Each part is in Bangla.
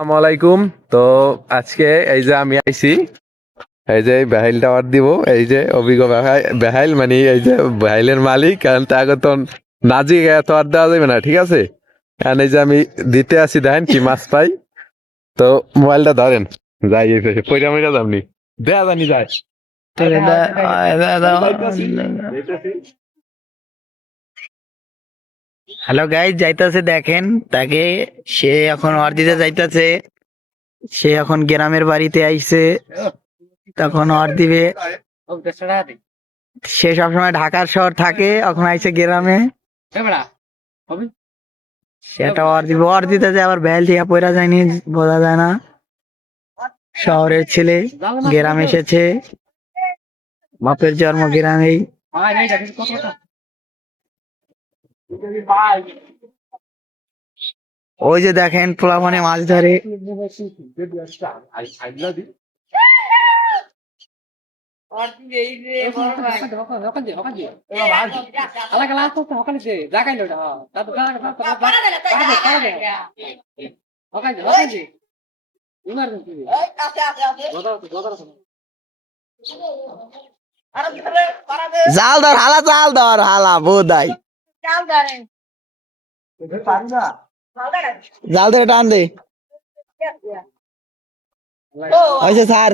আসসালামু আলাইকুম তো আজকে এই যে আমি আইছি এই যে বেহাইল টাওয়ার দিব এই যে অভিজ্ঞ বেহাইল মানে এই যে বেহাইলের মালিক কারণ তাকে তো নাজি আর দেওয়া যাবে না ঠিক আছে কারণ এই যে আমি দিতে আসি দেখেন কি মাছ পাই তো মোবাইলটা ধরেন যাই এসে পয়সা ময়রা যামনি দেয়া জানি যায় হ্যালো গাইজ যাইতাছে, দেখেন। তাকে, সে এখন অর্দিতে যাইতাছে। সে এখন গ্রামের বাড়িতে আইছে। তখন অর দিবে সে সবসময় ঢাকার শহর থাকে, এখন আইছে গ্রামে। সেটা অর দিবে অর দিতে যে আবার বেল টিয়া পয়রা যায়নি বোঝা যায় না। শহরের ছেলে, গ্রাম এসেছে। বাপের জন্ম গ্রামেই। ওই যে দেখেন পোলাপানে মাছ ধরে। জাল ধর হালা জাল ধর হালা বোধাই। জাল ধরে টান দে। হয়েছে স্যার।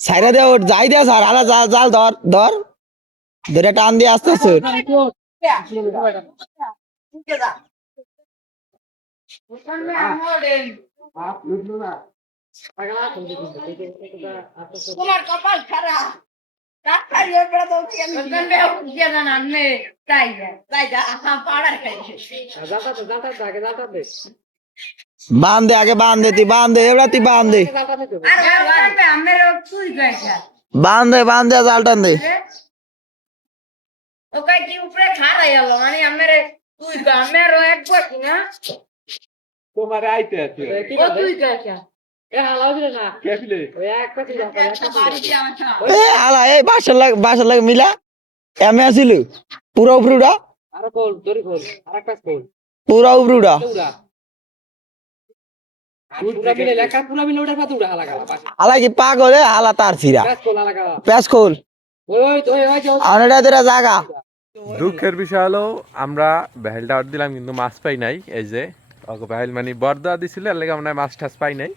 সাইরা দে ওর যাই দে স্যার। হালা জাল জাল ধর ধর। ধরে টান দিয়ে আস্তে আস্তে। তোমার কপাল খারাপ। ডাক্তার এর বেলা তো কি আমি দিয়ে জানা নে তাই যা তাই যা আহা পাড়ার খাইছে বান দে আগে বান তুই বান এবার তুই বান দে আর ওখানে আমার তুই গেছা বান দে জাল টান দে। ওকে কি উপরে খাড়া গেল মানে আমার তুই আমার এক না তোমার আইতে আছে তুই গেছা মিলা এমে আসিল। পুরা উপরুডা পুরা উপরুডা পাগল এ হালা তার ছিরা পেস খোল জাগা। দুঃখের বিষয় হলো আমরা টাওয়ার দিলাম কিন্তু মাছ পাই নাই এই যে। বেহেল মানে বরদা দিছিল এর লেগে আমরা মাছ টাছ পাই নাই।